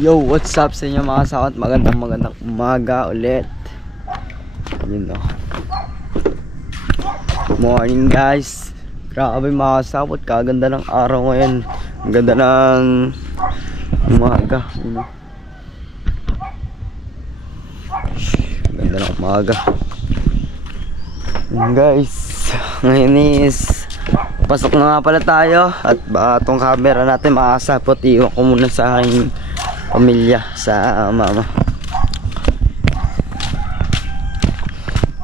Yo, what's up sa inyo mga kasakot? Magandang umaga ulit. Yun o. Morning guys. Grabe mga kasakot, kaganda ng araw ngayon. Ang ganda ng umaga. Yun o. Ganda ng umaga. Yun guys. Ngayon is pasok na nga pala tayo. At baka itong camera natin makasapot. Iwan ko muna sa aking pamilya, sa mama.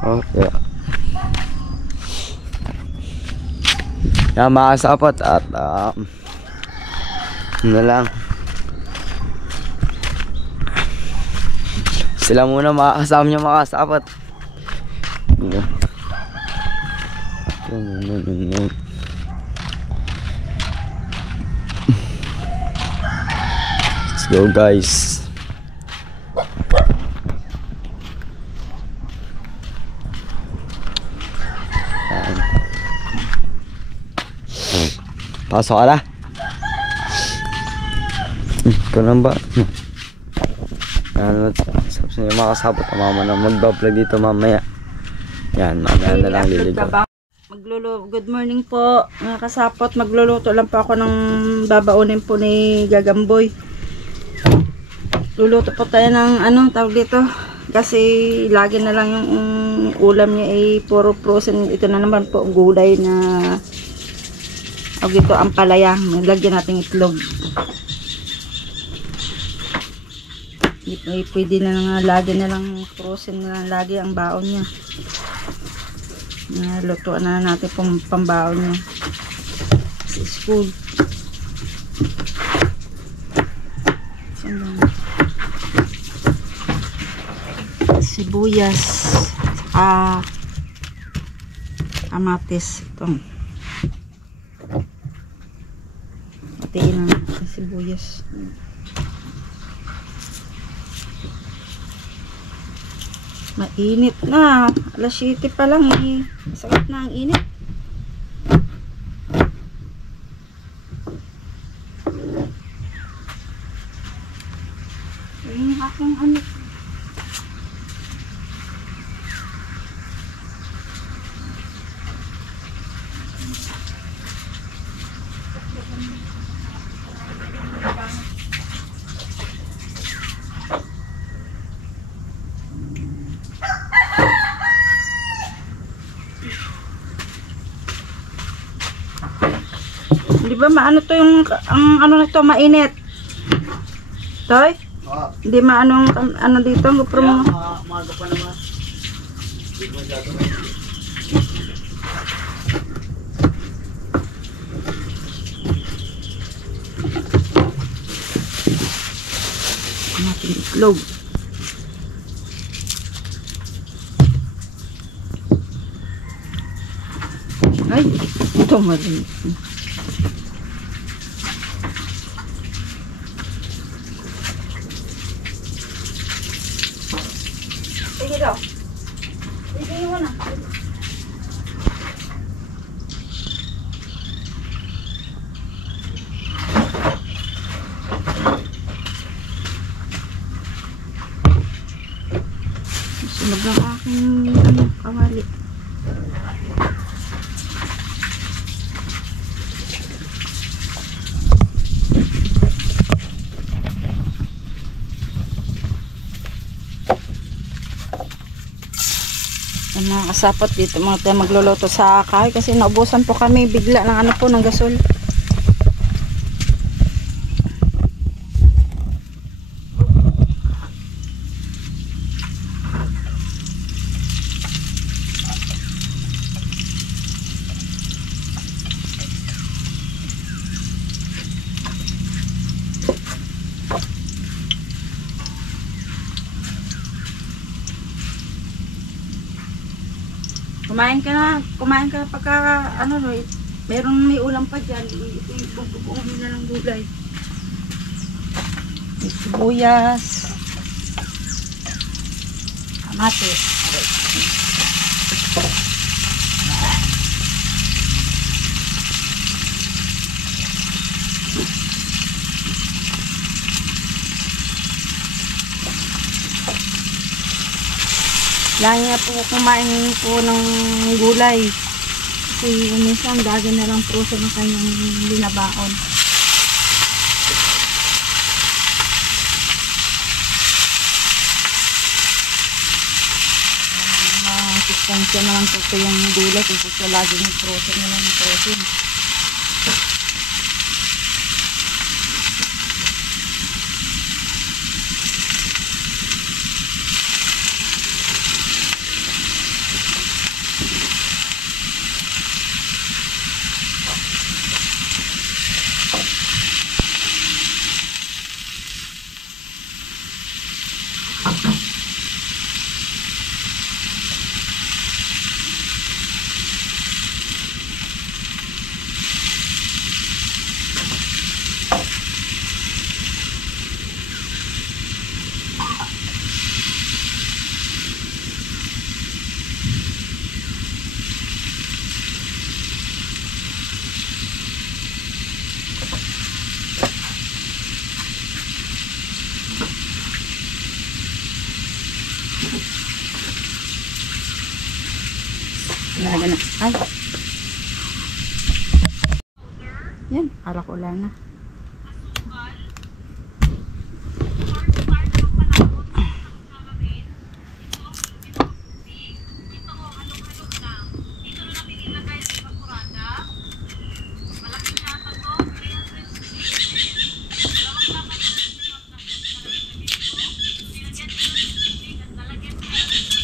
Okay. Yan mga kasapot. At na lang. Sila muna makakasama nyo mga kasapot. Let's go guys. Pasok ka na. Ikaw lang ba? Ano, sabi niyo mga kasabot, mama na mag-vlog dito mamaya. Yan, mamaya na lang liligaw. Good morning po mga kasapot. Magluluto lang po ako ng babaunin po ni Gagamboy. Luluto po tayo ng tawag dito, kasi lagi na lang yung ulam niya ay puro frozen. Ito na naman po gulay na tawag dito, ampalaya. Lagyan natin itlog. Pwede na nga, lagi na lang frozen na lang lagi ang baon niya. Lutuan na natin pambaon niya sa school. Sibuyas, kamatis, itong patiin na natin sibuyas. Mainit na, alas 7 pa lang eh. Sakit na ang init. Ayun yung aking di ba maano to yung ang nito mainit? Toy? Hindi maano dito GoPro mo. Maaga pa naman. Natin itlog. Ay, ito maliit. Sige daw. Sige mo na. Sunog ng aking kawali. Mga kasapot dito mga tayo magluluto sa kahoy kasi naubusan po kami bigla ng ng gasol. Kumain ka pagka meron may ulam pa dyan. Ito yung pagpupunin na ng gulay. May sibuyas, kamatis. Lagi nga po kumain po ng gulay. Kasi minsan lagi na lang frozen ng kanyang binabaon. Sustansya na lang po ito yung gulay kasi lagi ng frozen na lang ng frozen. Lagyan na. Ay. Yan. Ara ko lang na.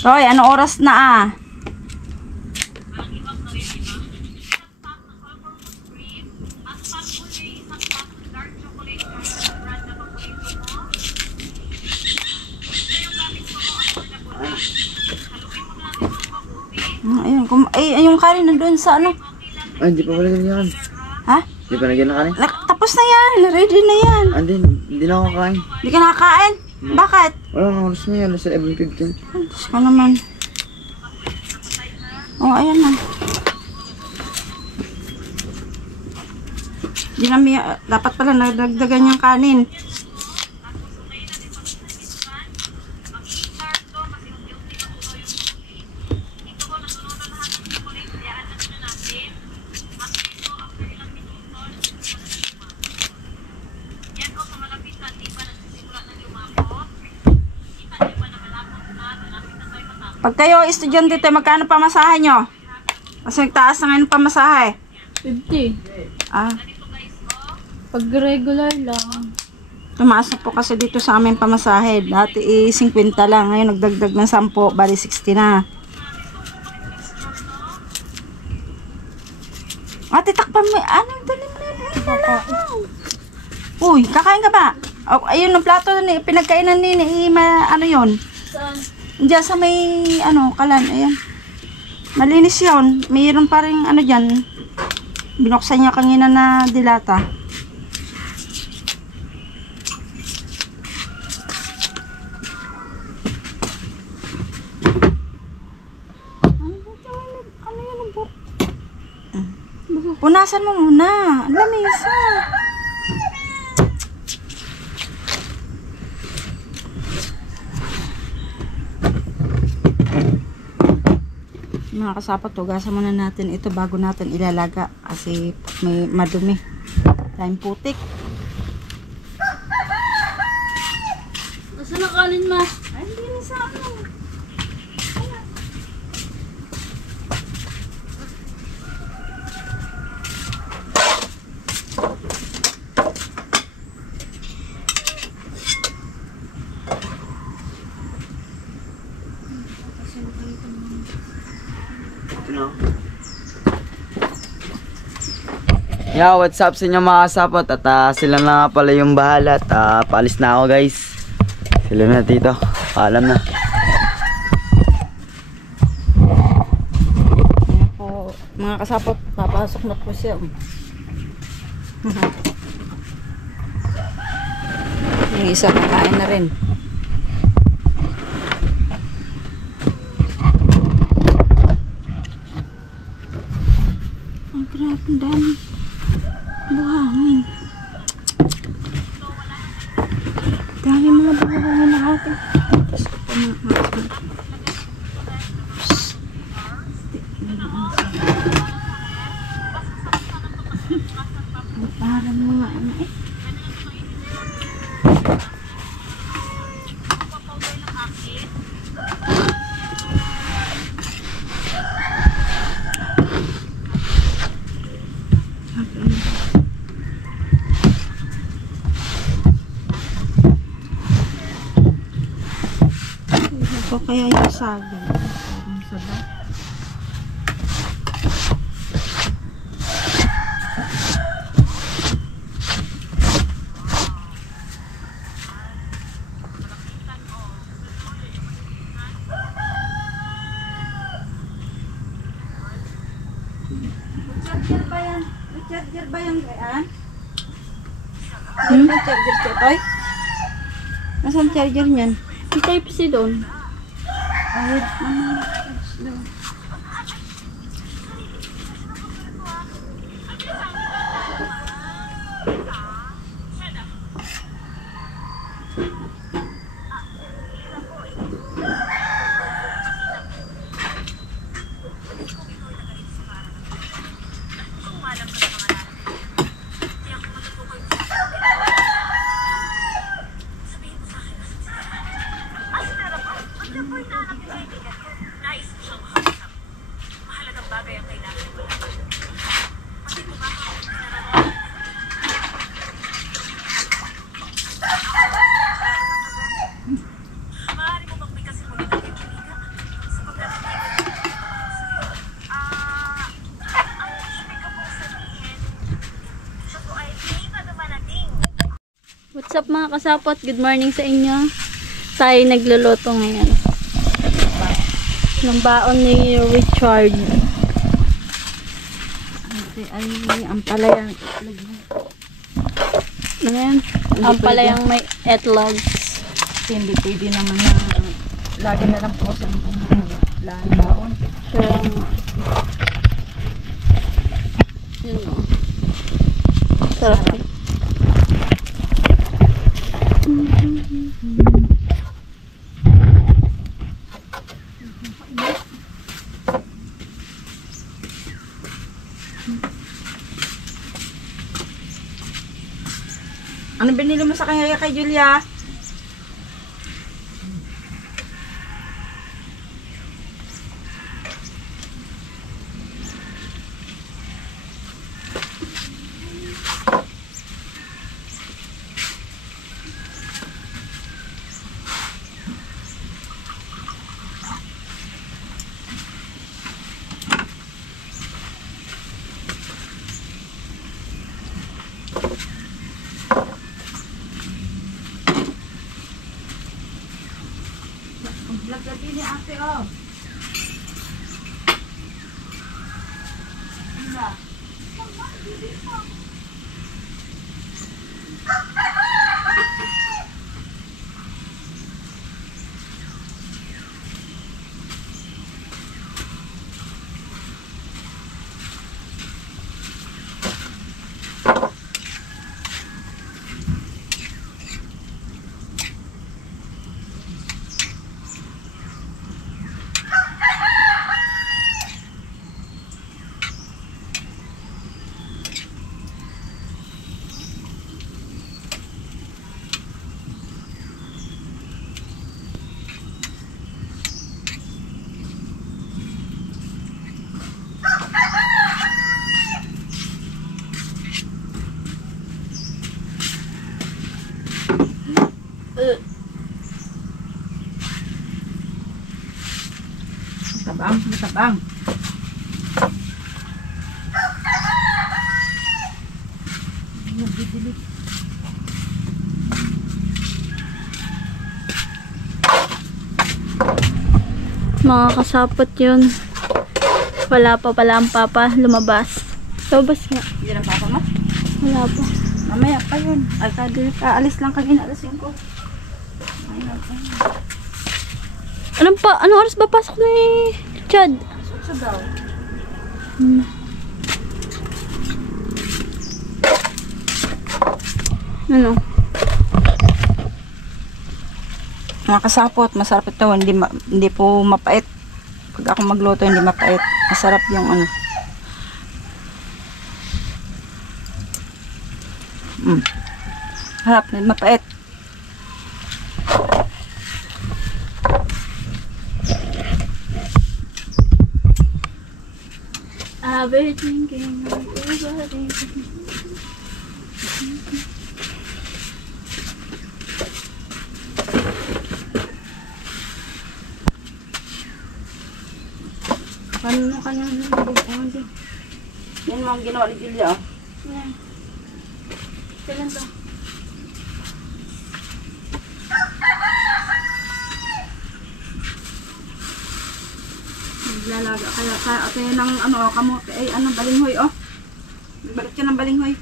Roy, ano oras na ah? Ayun, yung kanin nandun sa ano? Ay, hindi pa pala ganyan. Ha? Hindi pa nagyan na kanin? Tapos na yan, ready na yan. Hindi na ako kakain. Hindi ka nakakain? Bakit? Wala na oras na yan, nasa 11:15. Diyos ko naman. Oh, ayan na. Dapat pala nagdagdagan yung kanin. Pag kayo estudyante dito, magkano pamasahe nyo? Kasi nagtaas na ngayon pamasahe. 50. Ah, Pag regular lang. tumaas na po kasi dito sa amin pamasahe. Dati 50 lang. Ngayon nagdagdag ng 10, bali 60 na. Ate, takpan mo. Ano? Dali mo na lang. Uy, kakain ka ba? Oh, ayun, ang plato na pinagkainan ni ano yun? Saan? Diyan sa may, kalan, ayan. Malinis yun. Mayroon pa rin, dyan. Binuksan niya kanina na dilata. Punasan mo muna. Ang lamesa. Mga kasapat, tugasan muna natin ito bago natin ilalaga kasi may madumi. Tayong putik. Nasa nakalin ma? Ay, hindi na sa ano. Yeah, what's up sa inyo mga kasapot? At sila na nga pala yung bahala. At paalis na ako guys. Sila na dito. Paalam na. Ayan po, mga kasapot, papasok na po siya. Yung isa kakain na rin. Ang grabe, ang dami. Buhangin. Dami mga buhangin na ate. Parang mga ano eh. Ito kaya yung saging. Parang sabaw. Charger ba yan? May charger ba yan, Ryan? May charger siya, Toy? Nasaan charger niyan? May Type-C doon. Ayun, What's up mga kasapot? Good morning sa inyo. Tayo nagluluto ngayon. Ng baon ni Richard. ito ay ang palayang itlog. Ano yan? Ang palayang may etlogs. Hindi pwede naman na lagi na lang po sa baon. Kaya yun o. Sarap. Ano binili mo sa kanya kay Julia? Laglabi ni ate, oh. Tabang, tabang. Mga kasapot yun. Wala pa pala ang papa lumabas. Lumabas nga. Hindi na papa mo? Wala pa. Mamaya pa yun. Ay, kaalis lang kanina alas 5. Ayun pa. Anong oras ba pasok ni Chad? Sa daw. Ano? Mga kasapot, masarap ito. Hindi po mapait. Pag ako magluto, hindi mapait. Masarap yung ano. Harap na mapait. I've been thinking of everybody. Paano ka na nabigyan? Yan mo ang ginawa ni Julia. Yan. Kailan to? Naglalaga kaya ate ng ano kamote ay ano balinghoy oh. Balik ka ng balinghoy.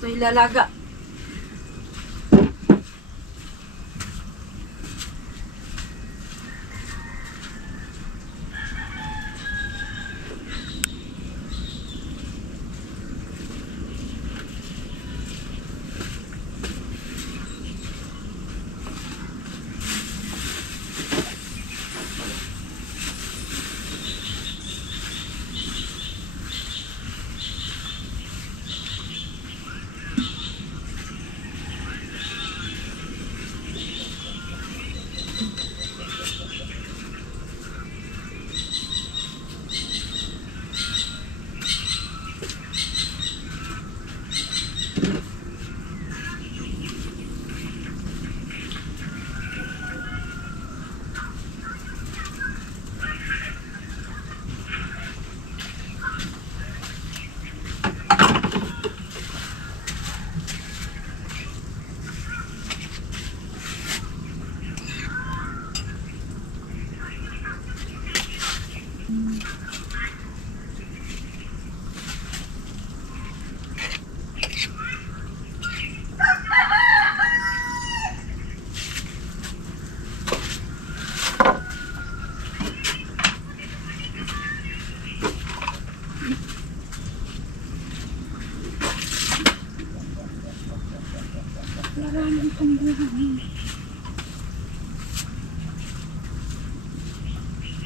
Ito ilalaga.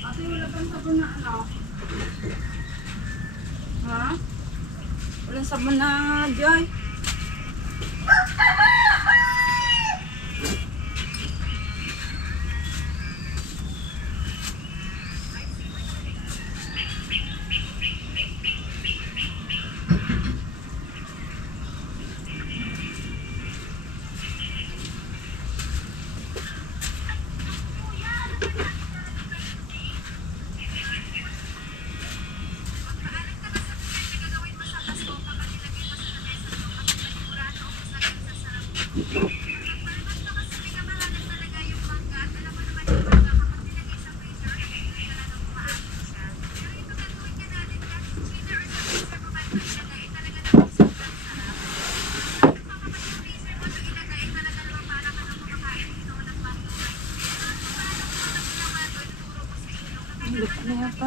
Ate, wala pang sabon na ano? Ha? Walang sabon na, Joy? Luto na yata.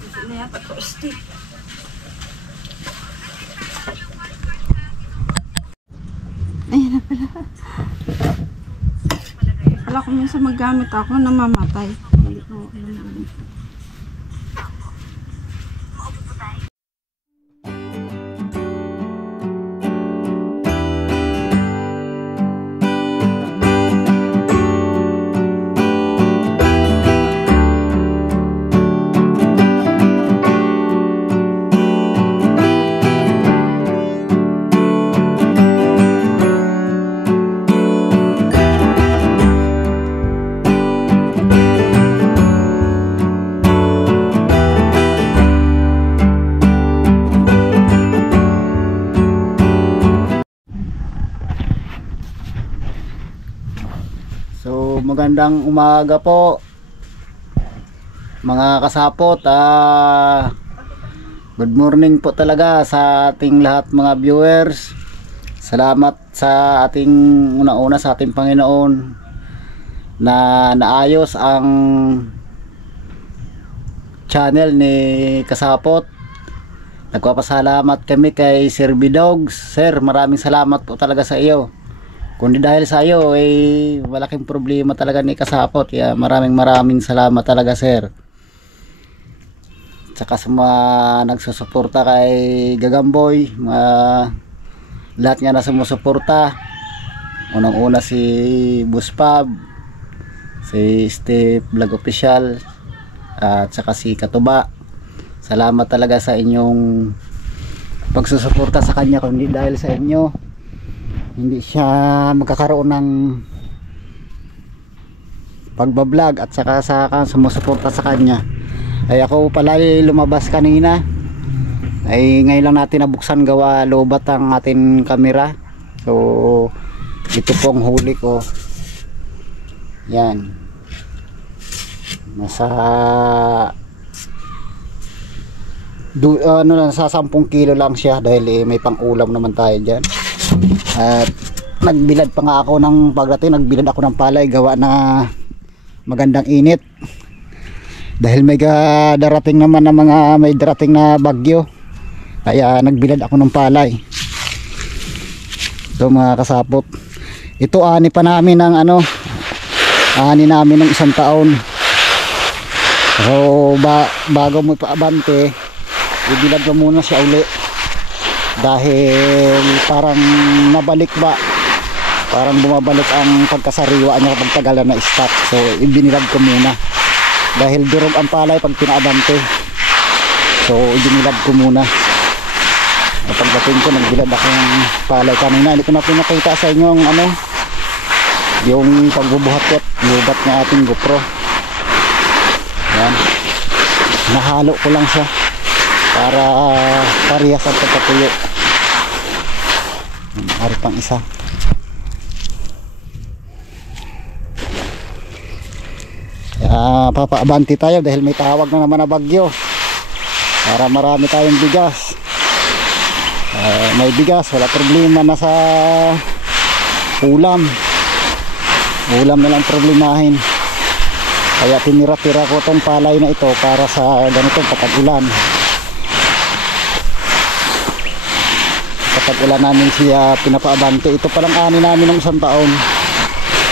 Luto na yata. Toasty. Ayan na pala. Kala ko minsan maggamit ako, namamatay. So magandang umaga po mga kasapot. Good morning po talaga sa ating lahat mga viewers. Salamat sa ating una-una sa ating Panginoon na naayos ang channel ni Kasapot. Nagpapasalamat kami kay Sir Bidogs. Sir, maraming salamat po talaga sa iyo. Kundi dahil sa iyo ay malaking problema talaga ni Kasapot. Kaya maraming salamat talaga, sir. saka sa mga nagsusuporta kay Gagamboy, mga lahat nga na sumusuporta. Unang-una si Buspab, si Steve Vlog Official, at saka si Katuba. Salamat talaga sa inyong pagsusuporta sa kanya. Kung hindi dahil sa inyo, hindi siya magkakaroon ng pagbablog, at saka sa sumusuporta sa kanya. Ay ako pala lumabas kanina, ay ngayon lang natin nabuksan gawa lobat ang ating kamera. So ito pong huli ko, yan, nasa nasa 10 kilo lang siya, dahil may pang ulam naman tayo dyan. At nagbilad pa nga ako ng pagdating, nagbilad ako ng palay gawa na magandang init, dahil may darating naman na may darating na bagyo, kaya nagbilad ako ng palay. So mga kasapot, ito ani pa namin ng ani namin ng 1 taon. So bago mo paabante, ibilad ko muna siya uli, dahil parang nabalik ba, parang bumabalik ang pagkasariwa niya kapag tagalan na stock. So ibinilad ko muna, dahil durog ang palay pag pinaabante. So ibinilad ko muna. Pagdating ko, nagbilad akong palay kanina. Hindi ko na pinakita sa inyo yung pagbubuhat ko at lubat ng ating GoPro. Yan, nahalo ko lang siya para parehas ang pagkatuyo. Ari pang isa. Papaabante tayo dahil may tawag na naman na bagyo, para marami tayong bigas. May bigas, wala problema na sa ulam na lang problemahin. Kaya tinira-tira ko tong palay na ito para sa ganitong patag-ulan. Patag-ulan namin siya pinapaabante. Ito palang ani namin ng 1 taon.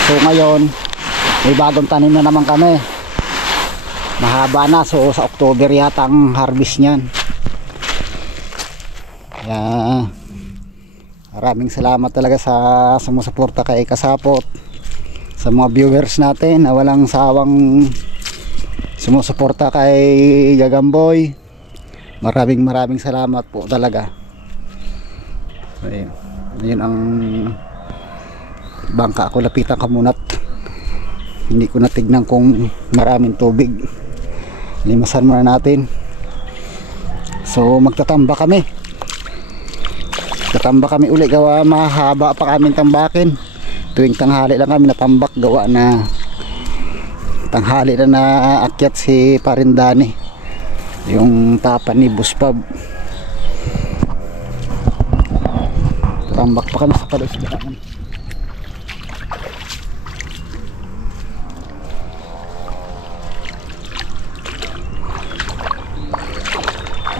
So ngayon may bagong tanim na naman kami, mahaba na. So sa October yata ang harvest niyan. Kaya maraming salamat talaga sa sumusuporta kay Kasapot, sa mga viewers natin na walang sawang sumusuporta kay Gagamboy. Maraming salamat po talaga. Ayun ang bangka ako, lapitan ka muna. Hindi ko natignan kung maraming tubig. Limasan muna natin. So magtatamba kami. Tatamba kami uli gawa mahaba pa kaming tambakin. Tuwing tanghali lang kami natambak gawa na tanghali na naakyat si Parindani, yung tapan ni Buspab. Tambak pa kami sa palusdaan.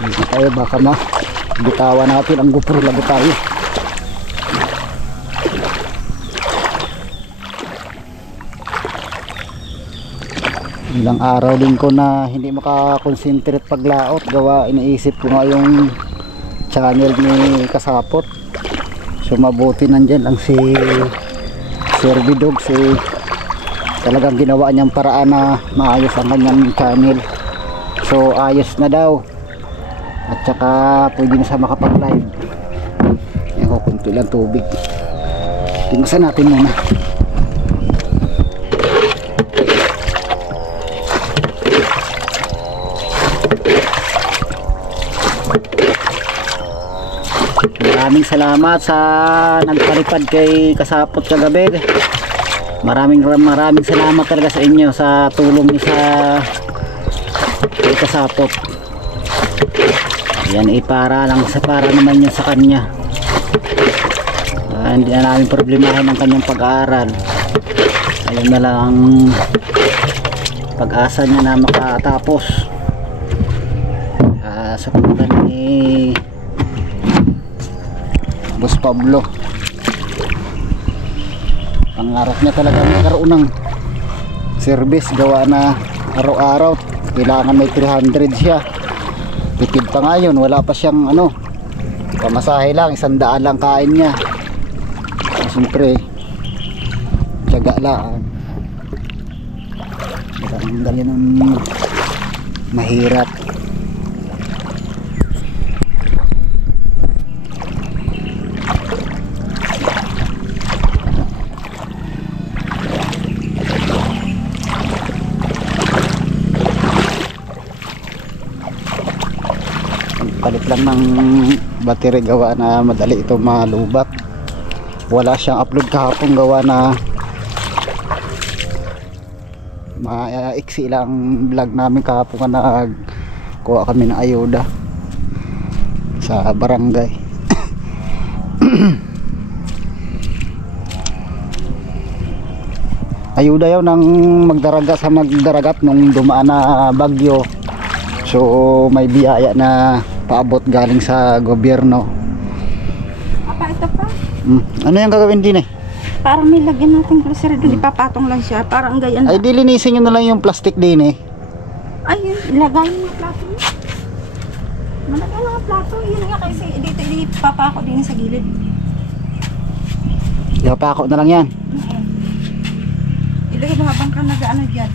Dito tayo, baka bitawan natin ang GoPro, lago tayo. Ilang araw din ko na hindi makakonsentrate paglaot gawa iniisip ko nga yung channel ni Kasapot. So mabuti nandyan ang si Sir Bidog, talagang ginawa niyang paraan na maayos ang kanyang channel. So ayos na daw, at saka pwede na siya makapag live. Yan, kukunti lang tubig, timasan natin muna. Maraming salamat sa nagpalipad kay Kasapot kagabi. Maraming salamat talaga sa inyo sa tulong niyo sa kay Kasapot. Yan para naman yun sa kanya. Hindi na namin problemahin ang kanyang pag-aaral. Ayun na lang ang pag-asa niya na makatapos sa pumunta ni Boss Pablo. Pangarap niya talaga magkaroon ng service gawa na araw-araw kailangan may 300 siya. Tipid pa nga yun, wala pa siyang ano, pamasahe lang, 100 lang kain niya. Siyempre tiyaga lang. Ang dali ng mahirap. Palit lang ng battery, gawa na madali ito malubat. Wala siyang upload kahapon, gawa na maiksi lang vlog namin kahapon na nagkuha kami ng ayuda sa barangay. Ayuda yun ng magdaragat nung dumaan na bagyo. So may biyaya na paabot galing sa gobyerno. Apa, ito pa. Ano yung gagawin din eh? Parang may lagyan natin grocery doon. Ipapatong lang siya. Parang ganyan. Ay dilinisin nyo na lang yung plastic din eh. Ayun, ilagay mo yung plato niya. Malagay lang ang plato. Yun nga kasi dito ipapako din sa gilid. Ipapako na lang yan. Ilagay mo habang ka nag-ano dyan.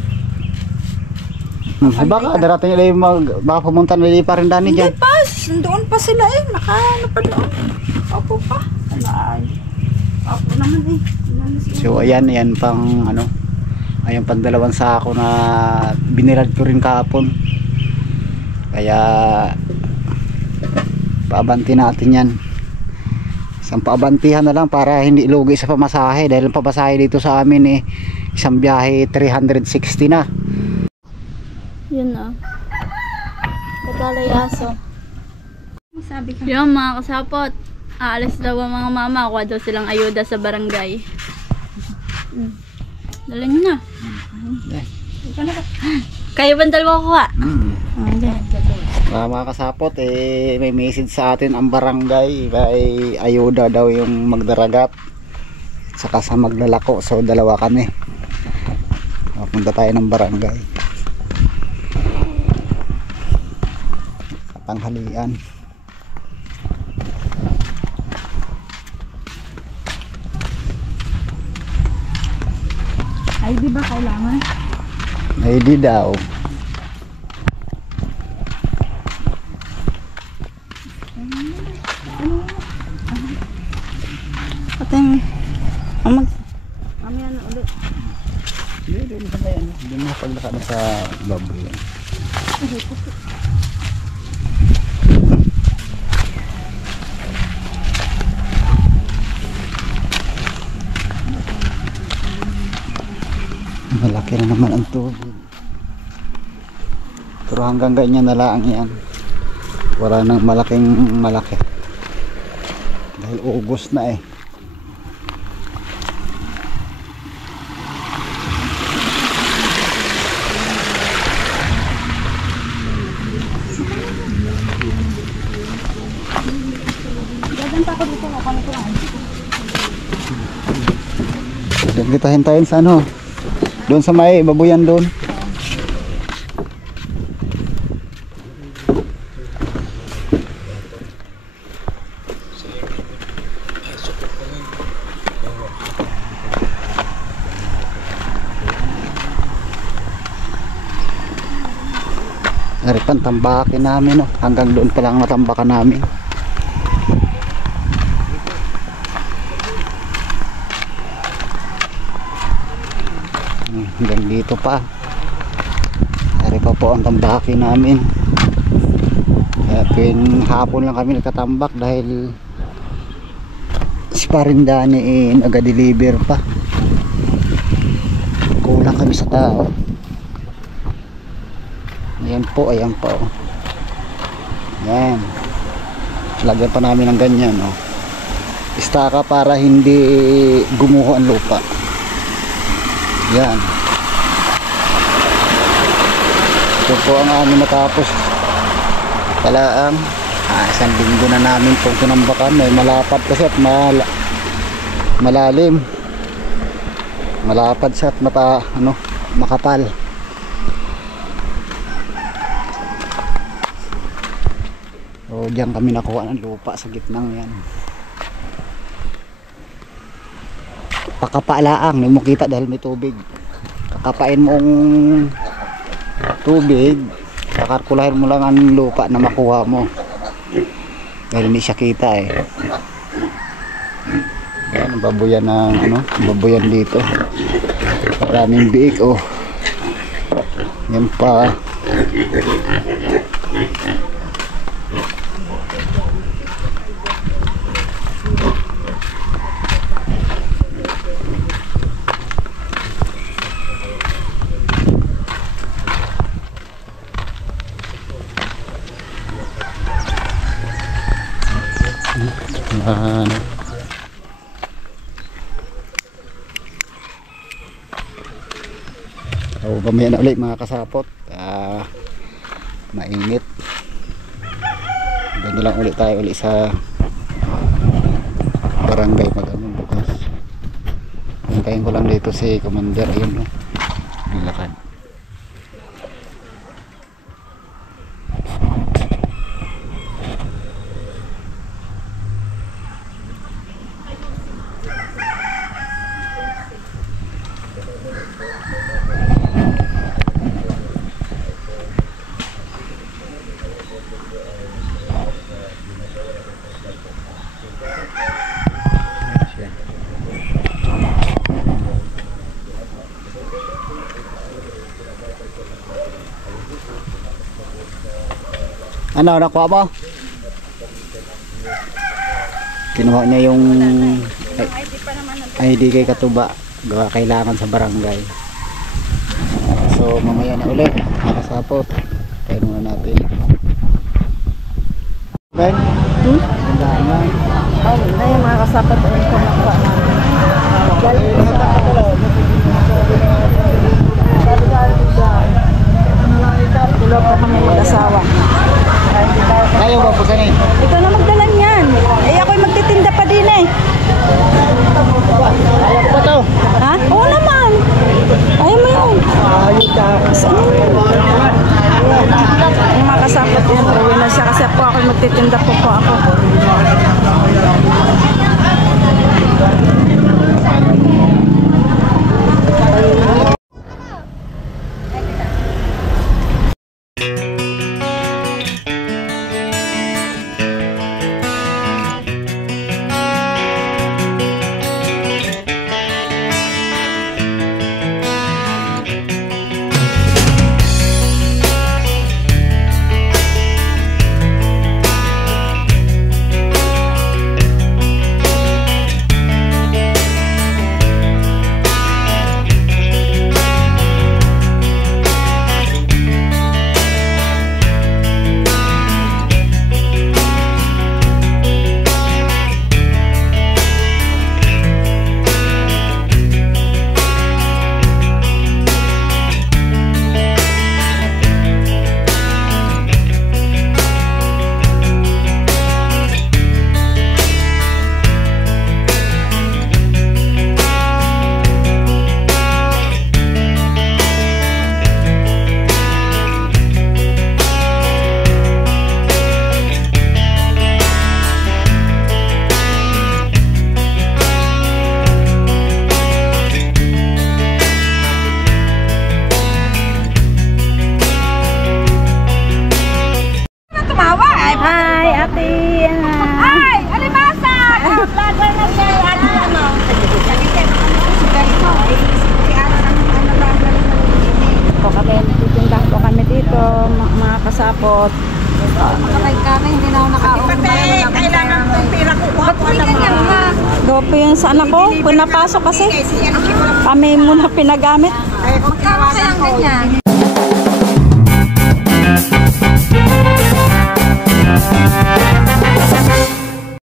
Baka darating nila yung baka pumunta nila pa rin dani dyan. Hindi pa. Doon pa sila eh. Nakaano pa doon. Opo pa. Alay. Opo naman eh. So ayan pang ano, ayan pang 2 sako na binilad ko rin kahapon. Kaya paabanti natin yan. Isang paabantihan na lang para hindi lugi sa pamasahe, dahil ang pamasahe dito sa amin eh isang biyahe 360 na. Yun na. Pagkalayaso. Sabi ka. Yun mga kasapot. Aalis daw ang mga mama. Kuha daw silang ayuda sa barangay. Dala nyo na. Kayo ba dalawa kuha? Mga kasapot may message sa atin ang barangay, may ayuda daw yung magdaragat saka sa maglalako. So 2 kami. Punta tayo ng barangay sa tanghalian. ID ba kailangan? ID daw. Patay mamaya na ulit. Hindi mo paglakad na sa baboy. Malaki na naman ang tubig. Pero hanggang ganyan na lang yan. Wala nang malaking malaki. Dahil August na eh. Doon kita hintayin sa ano, doon sa may babuyan doon. Haripan tambakin namin, oh. Hanggang doon pa lang natambakan namin. Hanggang dito pa. Hari pa po ang tambakin namin. Kaya tuwing hapon lang kami nagkatambak dahil si Parindani naga-deliver pa. Kulang kami sa tao. Ayan po, ayan po. Ayan. Lagyan pa namin ng ganyan, oh. Istaka para hindi gumuho ang lupa. Yan. Ito po ang amin natapos talaang 1 linggo na namin pong tinambakan. May malapad kasi at malalim. Malapad siya at makapal. So diyan kami nakuha ng lupa sa gitnang yan. Pakapalaang, hindi mo kita dahil may tubig. Kakapain mong tubig, kakalkulahin mo lang ang lupa na makuha mo. Dahil hindi siya kita eh. Yan, babuyan ng ano, babuyan dito. Maraming biik oh. Yan pa. Yan. So, mamaya na ulit mga kasapot. Mainit. Ganyan lang ulit tayo ulit sa barangay mag-ano bukas. Hintayin ko lang dito si Commander. Ayun no. Nilakad. Ano, nakuha mo? Kinuha niya yung ID kay Katuba. Gawa kailangan sa barangay. So mamaya na ulit makasapot. Tayo muna natin. Ben? Ayun mga kasapat ay kumakuha namin. Tulog pa kami mag-asawa. Ayaw ba po sanay? Ikaw na magdala niyan. Eh ako'y magtitinda pa din eh. Ayaw ko pa to. Ha? Oo naman. Ayaw mo yun. Saan yun? Yung mga kasapot yun. Uwi na siya kasi po ako'y magtitinda po ako. Kasapot. Hindi na ako nakauwi. Kailangan kong pira ko. Ba't may ganyan ha? Dopo yun sa anak ko. Pinapasok kasi. Kami muna pinagamit. Magkano kayang ganyan?